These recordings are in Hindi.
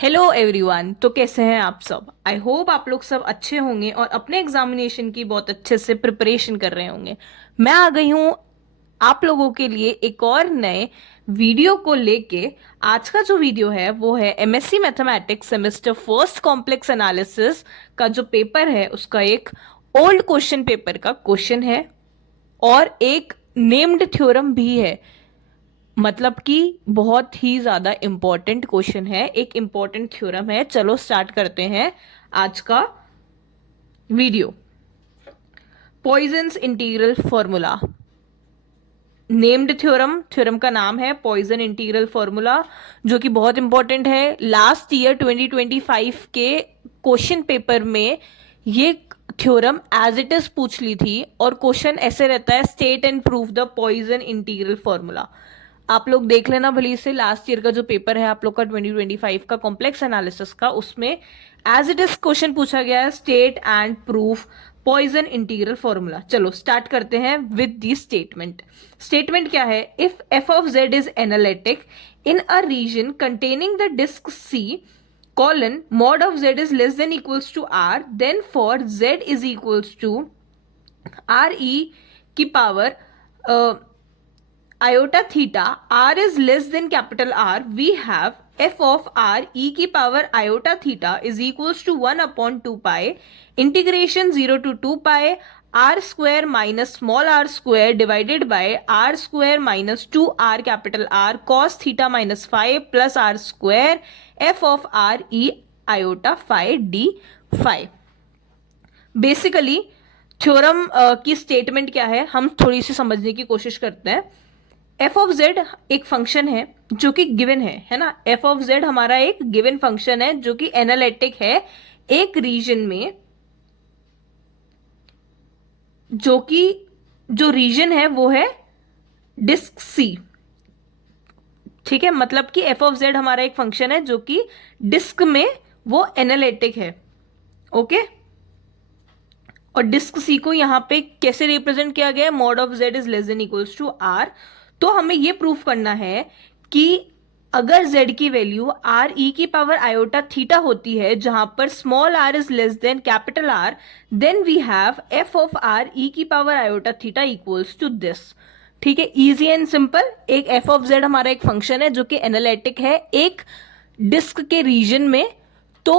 Hello everyone. तो कैसे हैं आप सब? आई होप आप लोग सब अच्छे होंगे और अपने एग्जामिनेशन की बहुत अच्छे से प्रिपरेशन कर रहे होंगे। मैं आ गई हूँ आप लोगों के लिए एक और नए वीडियो को लेके। आज का जो वीडियो है वो है MSc mathematics semester first complex analysis का जो पेपर है उसका एक ओल्ड क्वेश्चन पेपर का क्वेश्चन है और एक नेम्ड थ्योरम भी है। मतलब कि बहुत ही ज्यादा इंपॉर्टेंट क्वेश्चन है, एक इंपॉर्टेंट थ्योरम है। चलो स्टार्ट करते हैं आज का video. Poisson's integral formula, named theorem, theorem का नाम है पॉइजन इंटीग्रल फॉर्मूला, जो कि बहुत इंपॉर्टेंट है। लास्ट ईयर 2025 के क्वेश्चन पेपर में ये थ्योरम एज इट इज पूछ ली थी और क्वेश्चन ऐसे रहता है, state and prove the Poisson integral formula. आप लोग देख लेना भली से, लास्ट ईयर का जो पेपर है आप लोग का 2025 का कॉम्प्लेक्स एनालिसिस का, उसमें एज इट इज क्वेश्चन पूछा गया है, state and proof Poisson integral formula. चलो स्टार्ट करते हैं विद दी स्टेटमेंट। स्टेटमेंट क्या है? If f of z is analytic in a region containing the disc C colon mod of z is less than equals to r, then for z is equals to r e की power iota theta, r is less than capital R, we have f of r e की power iota theta is equals to 1 upon 2 pi integration 0 to 2 pi r square minus small r square divided by r square minus 2 r capital R cos theta minus phi plus r square f of r e iota phi d phi। Basically theorem की स्टेटमेंट क्या है हम थोड़ी सी समझने की कोशिश करते हैं। एफ ऑफ जेड एक फंक्शन है जो कि गिवन है ना। एफ ऑफ जेड हमारा एक गिवन फंक्शन है जो कि एनालिटिक है एक रीजन में, जो कि जो रीजन है वो है डिस्क सी। ठीक है, मतलब कि एफ ऑफ जेड हमारा एक फंक्शन है जो कि डिस्क में वो एनालिटिक है। ओके, और डिस्क सी को यहां पे कैसे रिप्रेजेंट किया गया है? Mod of z is less than equals to r. तो हमें यह प्रूफ करना है कि अगर z की वैल्यू आर ई की पावर आयोटा थीटा होती है, जहां पर small r is less than capital R, then we have f of r e की power iota theta equals to this. ठीक है, इजी एंड सिंपल। एक f ऑफ z हमारा एक फंक्शन है जो कि एनालिटिक है एक डिस्क के रीजन में। तो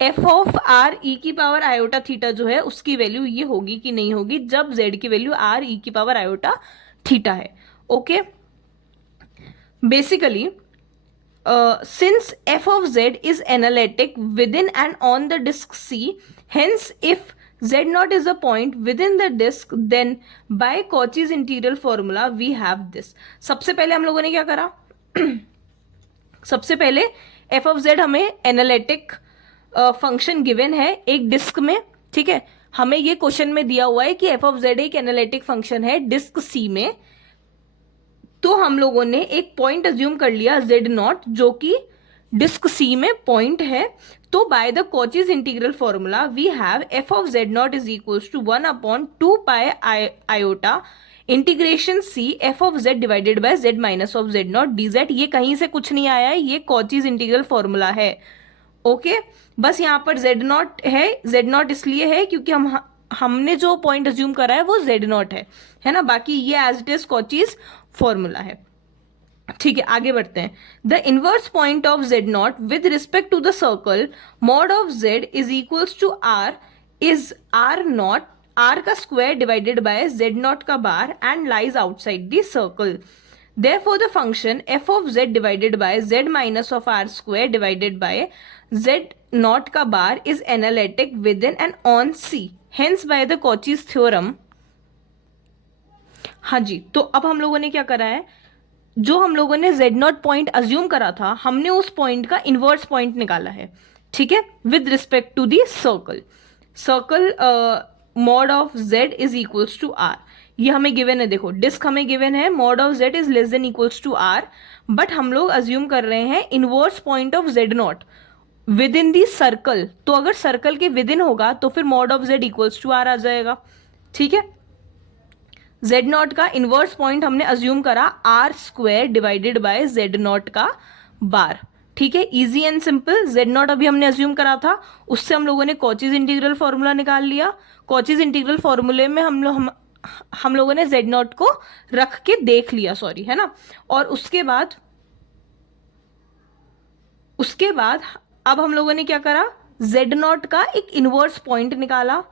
f ऑफ आर ई की पावर आयोटा थीटा जो है उसकी वैल्यू ये होगी कि नहीं होगी जब z की वैल्यू आर ई की पावर आयोटा थीटा है। Okay, basically since f of z is analytic within and on the disk C, hence if z naught is a point within the disk, then by Cauchy's integral formula we have this। सबसे पहले हम लोगों ने क्या करा? सबसे पहले f of z हमें एनालिटिक फंक्शन गिवन है एक डिस्क में। ठीक है, हमें ये क्वेश्चन में दिया हुआ है कि f of z एक एनालिटिक फंक्शन है डिस्क C में। तो हम लोगों ने एक पॉइंट अज्यूम कर लिया z नॉट, जो कि डिस्क C में पॉइंट है। तो by the Cauchy's integral formula we have f of z not is equals to 1 upon 2 pi iota integration C f of z divided by z minus of z not dz। ये कहीं से कुछ नहीं आया है, ये कॉचीज इंटीग्रल फॉर्मूला है। ओके, बस यहाँ पर z नॉट है। z नॉट इसलिए है क्योंकि हमने जो पॉइंट अज्यूम करा है वो z नॉट है ना। बाकी ये as it is Cauchy's formula है। ठीक है, आगे बढ़ते हैं। The inverse point of z not with respect to the circle mod of z is equals to r is r not, r का square divided by z not का bar and lies outside the circle. Therefore the function f of z divided by z minus of r square divided by z naught का बार is analytic within and on C, hence by the Cauchy's theorem। हाँ जी, तो अब हम लोगों ने क्या करा है, जो हम लोगों ने z नॉट पॉइंट अज्यूम करा था हमने उस पॉइंट का इनवर्स पॉइंट निकाला है। ठीक है, with respect to the circle. Circle mod of z is equals to r, ये हमें गिवन है। देखो डिस्क हमें गिवन है, mod of z is less than equals to r, but हम लोग अज्यूम कर रहे हैं inverse point of z not within the circle. तो अगर सर्कल के विद इन होगा तो फिर mod of z equals to r आ जाएगा। ठीक है, z नॉट का इनवर्स पॉइंट हमने अज्यूम करा r square divided by z not का बार। ठीक है, easy and simple. Z not अभी हमने अज्यूम करा था, उससे हम लोगों ने कॉचीज इंटीग्रल फॉर्मूला निकाल लिया। कॉचीज इंटीग्रल फॉर्मूले में हम लोगों ने जेड नॉट को रख के देख लिया, सॉरी, है ना। और उसके बाद अब हम लोगों ने क्या करा, जेड नॉट का एक इनवर्स पॉइंट निकाला।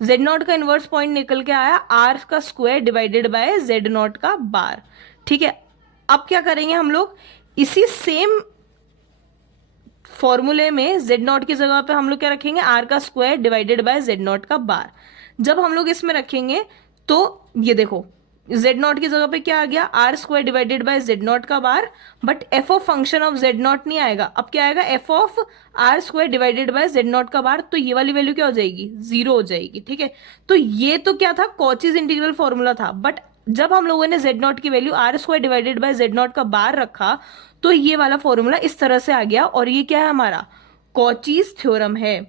जेड नॉट का इनवर्स पॉइंट निकल के आया आर का square divided by z not का बार। ठीक है, अब क्या करेंगे हम लोग, इसी सेम फॉर्मूले में जेड नॉट की जगह पे हम लोग क्या रखेंगे, आर का square divided by z not का बार। जब हम लोग इसमें रखेंगे तो ये देखो, जेड नॉट की जगह पे क्या आ गया, r square divided by z not का bar, but f of function of z not नहीं आएगा। अब क्या आएगा, f of r square divided by z not का बार। तो ये वाली वैल्यू क्या हो जाएगी, 0 हो जाएगी। ठीक है, तो ये तो क्या था, कॉचीज इंटीग्रल फॉर्मूला था, बट जब हम लोगों ने जेड नॉट की value r square divided by z not का बार रखा तो ये वाला फॉर्मूला इस तरह से आ गया, और ये क्या है, हमारा कॉचीज थ्योरम है।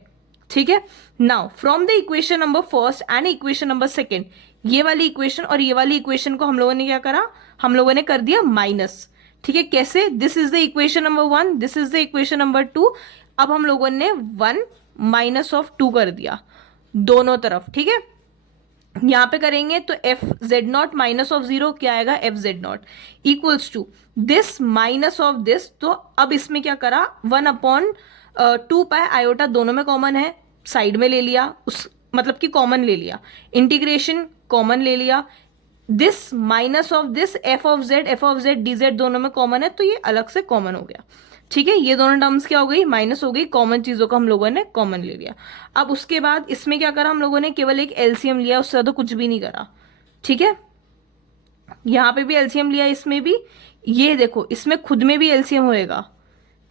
ठीक है, now from the equation number first and equation number second, ये वाली इक्वेशन और ये वाली इक्वेशन को हम लोगों ने क्या करा, हम लोगों ने कर दिया माइनस। ठीक है, कैसे, this is the equation number 1, this is the equation number 2। अब हम लोगों ने 1 माइनस ऑफ 2 कर दिया दोनों तरफ। ठीक है, यहां पे करेंगे तो f z not minus of 0 क्या आएगा, f z not equals to this minus of this. तो अब इसमें क्या करा, 1/2 पाई आयोटा दोनों में कॉमन है, साइड में ले लिया, उस मतलब कि कॉमन ले लिया, इंटीग्रेशन कॉमन ले लिया, this minus of this F of Z D Z दोनों में कॉमन है, तो ये अलग से कॉमन हो गया। ठीक है, ये दोनों टर्म्स क्या हो गई, माइनस हो गई, कॉमन चीजों को हम लोगों ने कॉमन ले लिया। अब उसके बाद इसमें क्या करा, हम लोगों ने केवल एक एलसीएम लिया, उससे तो कुछ भी नहीं करा। ठीक है, यहां पे भी एलसीएम लिया, इसमें भी, ये देखो इसमें खुद में भी एलसीएम होएगा,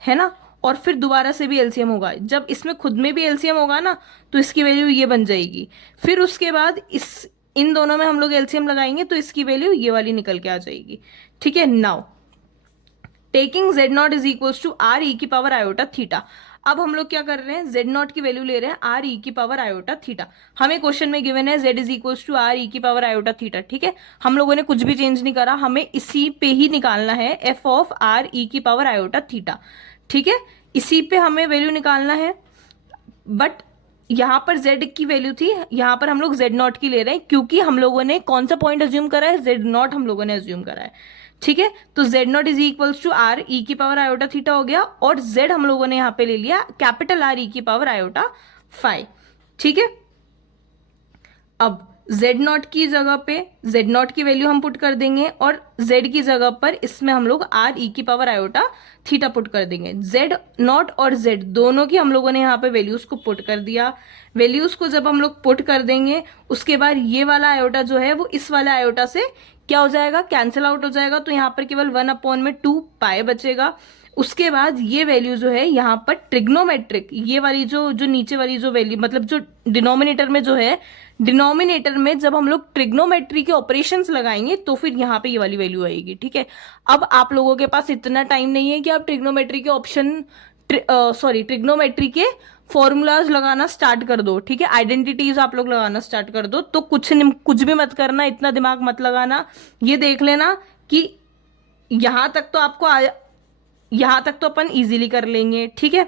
है ना, और फिर दोबारा से भी एलसीएम होगा। जब इसमें खुद में भी एलसीएम होगा ना तो इसकी वैल्यू ये बन जाएगी। फिर उसके बाद इन दोनों में हम लोग एलसीएम लगाएंगे तो इसकी वैल्यू ये वाली निकल के आ जाएगी। ठीक है, now taking z not is equals to r e की पावर आयोटा थीटा। अब हम लोग क्या कर रहे हैं, जेड नॉट की वैल्यू ले रहे हैं आर ई की पावर आयोटा थीटा। हमें क्वेश्चन में गिवन है z is equals to r e की पावर आयोटा थीटा। ठीक है, हम लोगों ने कुछ भी चेंज नहीं करा, हमें इसी पे ही निकालना है एफ ऑफ आर ई की पावर आयोटा थीटा। ठीक है, इसी पे हमें वैल्यू निकालना है, बट यहां पर z की वैल्यू थी, यहां पर हम लोग z नॉट की ले रहे हैं, क्योंकि हम लोगों ने कौन सा पॉइंट अज्यूम करा है, z नॉट हम लोगों ने अज्यूम करा है। ठीक है, तो z not is equals to r e की पावर आयोटा थीटा हो गया, और z हम लोगों ने यहां पे ले लिया कैपिटल आर ई की पावर आयोटा फाइव। ठीक है, अब z नॉट की जगह पे z नॉट की वैल्यू हम पुट कर देंगे, और z की जगह पर इसमें हम लोग आर ई की पावर आयोटा थीटा पुट कर देंगे। z नॉट और z दोनों की हम लोगों ने यहाँ पे वैल्यूज को पुट कर दिया। वैल्यूज को जब हम लोग पुट कर देंगे उसके बाद ये वाला आयोटा जो है वो इस वाले आयोटा से क्या हो जाएगा, कैंसिल आउट हो जाएगा, तो यहाँ पर केवल 1/2 पाई बचेगा। उसके बाद ये वैल्यू जो है यहाँ पर ट्रिग्नोमेट्रिक, ये वाली जो नीचे वाली जो वैल्यू, मतलब जो डिनोमिनेटर में जो है, डिनोमिनेटर में जब हम लोग ट्रिग्नोमेट्री के ऑपरेशंस लगाएंगे तो फिर यहाँ पे ये वाली वैल्यू आएगी। ठीक है, अब आप लोगों के पास इतना टाइम नहीं है कि आप ट्रिग्नोमेट्री के ट्रिग्नोमेट्री के फॉर्मूलाज लगाना स्टार्ट कर दो। ठीक है, आइडेंटिटीज आप लोग लगाना स्टार्ट कर दो, तो कुछ भी मत करना, इतना दिमाग मत लगाना। ये देख लेना कि यहां तक तो यहां तक तो अपन इजीली कर लेंगे। ठीक है,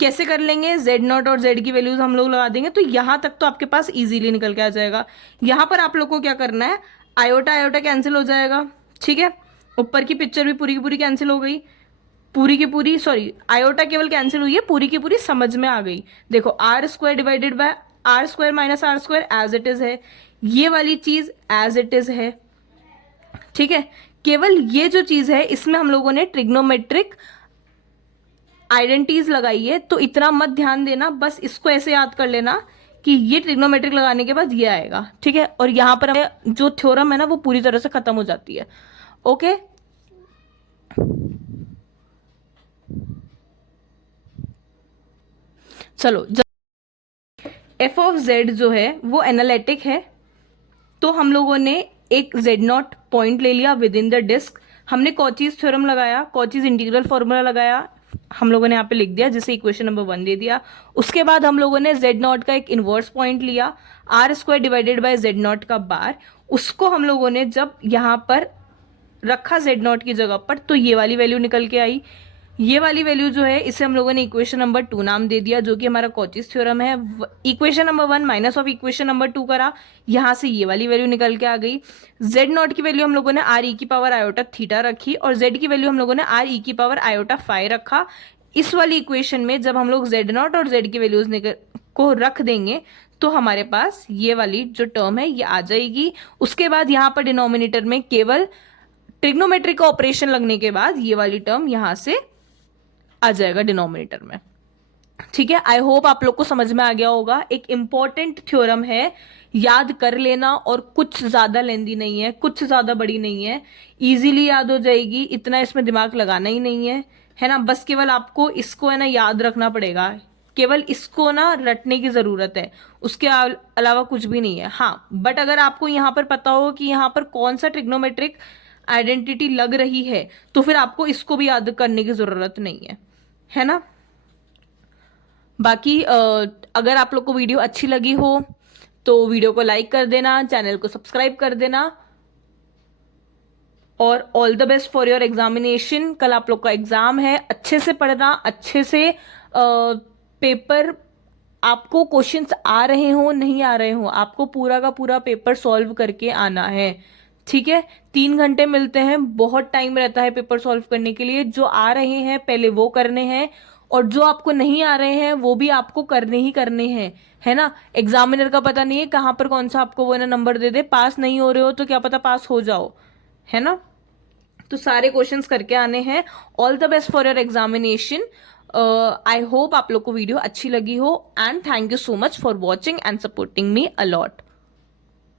कैसे कर लेंगे, जेड नॉट और जेड की वैल्यूज हम लोग लगा देंगे, तो यहां तक तो आपके पास इजीली निकल के आ जाएगा। यहां पर आप लोग को क्या करना है, आयोटा आयोटा कैंसिल हो जाएगा। ठीक है, ऊपर की पिक्चर भी पूरी की पूरी कैंसिल हो गई, पूरी की पूरी, सॉरी, आयोटा केवल कैंसिल हुई है, पूरी की पूरी समझ में आ गई। देखो r square divided by r square minus r square as it is है, ये वाली चीज एज इट इज है। ठीक है, केवल ये जो चीज है इसमें हम लोगों ने ट्रिग्नोमेट्रिक आइडेंटिटीज लगाई है, तो इतना मत ध्यान देना, बस इसको ऐसे याद कर लेना कि ये ट्रिग्नोमेट्रिक लगाने के बाद ये आएगा। ठीक है, और यहां पर जो थ्योरम है ना वो पूरी तरह से खत्म हो जाती है। ओके, चलो, एफ ऑफ जेड जो है वो एनालिटिक है, तो हम लोगों ने एक जेड नॉट पॉइंट ले लिया विद इन द डिस्क, हमने कॉचीज थ्योरम लगाया, कॉचीज इंटीग्रल फॉर्मूला लगाया, हम लोगों ने यहाँ पे लिख दिया, जिसे इक्वेशन नंबर 1 दे दिया। उसके बाद हम लोगों ने जेड नॉट का एक इनवर्स पॉइंट लिया, r square divided by z not का बार, उसको हम लोगों ने जब यहाँ पर रखा जेड नॉट की जगह पर तो ये वाली वैल्यू निकल के आई। ये वाली वैल्यू जो है इसे हम लोगों ने इक्वेशन नंबर 2 नाम दे दिया, जो कि हमारा कॉचीज थ्योरम है। Equation number 1 minus of equation number 2 करा, यहां से ये वाली वैल्यू निकल के आ गई। जेड नॉट की वैल्यू हम लोगों ने आर ई की पावर आयोटा थीटा रखी, और जेड की वैल्यू हम लोगों ने आर ई की पावर आयोटा फाई रखा। इस वाली इक्वेशन में जब हम लोग जेड नॉट और जेड की वैल्यूज को रख देंगे तो हमारे पास ये वाली जो टर्म है ये आ जाएगी। उसके बाद यहाँ पर डिनोमिनेटर में केवल ट्रिग्नोमेट्रिक का ऑपरेशन लगने के बाद ये वाली टर्म यहां से आ जाएगा डिनोमिनेटर में। ठीक है, आई होप आप लोग को समझ में आ गया होगा। एक इंपॉर्टेंट थ्योरम है, याद कर लेना, और कुछ ज्यादा लेंदी नहीं है, कुछ ज्यादा बड़ी नहीं है, इजीली याद हो जाएगी, इतना इसमें दिमाग लगाना ही नहीं है ना। बस केवल आपको इसको है ना याद रखना पड़ेगा, केवल इसको ना रटने की जरूरत है, उसके अलावा कुछ भी नहीं है। हाँ, बट अगर आपको यहाँ पर पता हो कि यहाँ पर कौन सा ट्रिग्नोमेट्रिक आइडेंटिटी लग रही है तो फिर आपको इसको भी याद करने की जरूरत नहीं है ना। बाकी अगर आप लोग को वीडियो अच्छी लगी हो तो वीडियो को लाइक कर देना, चैनल को सब्सक्राइब कर देना, और all the best for your examination. कल आप लोग का एग्जाम है, अच्छे से पढ़ना, अच्छे से पेपर, आपको क्वेश्चंस आ रहे हो नहीं आ रहे हो, आपको पूरा का पूरा पेपर सॉल्व करके आना है। ठीक है, 3 घंटे मिलते हैं, बहुत टाइम रहता है पेपर सॉल्व करने के लिए। जो आ रहे हैं पहले वो करने हैं, और जो आपको नहीं आ रहे हैं वो भी आपको करने ही करने हैं, है ना। एग्जामिनर का पता नहीं है कहाँ पर कौन सा आपको वो ना नंबर दे दे, पास नहीं हो रहे हो तो क्या पता पास हो जाओ, है ना। तो सारे क्वेश्चंस करके आने हैं। All the best for your examination. I hope आप लोग को वीडियो अच्छी लगी हो, and thank you so much for watching and supporting me a lot.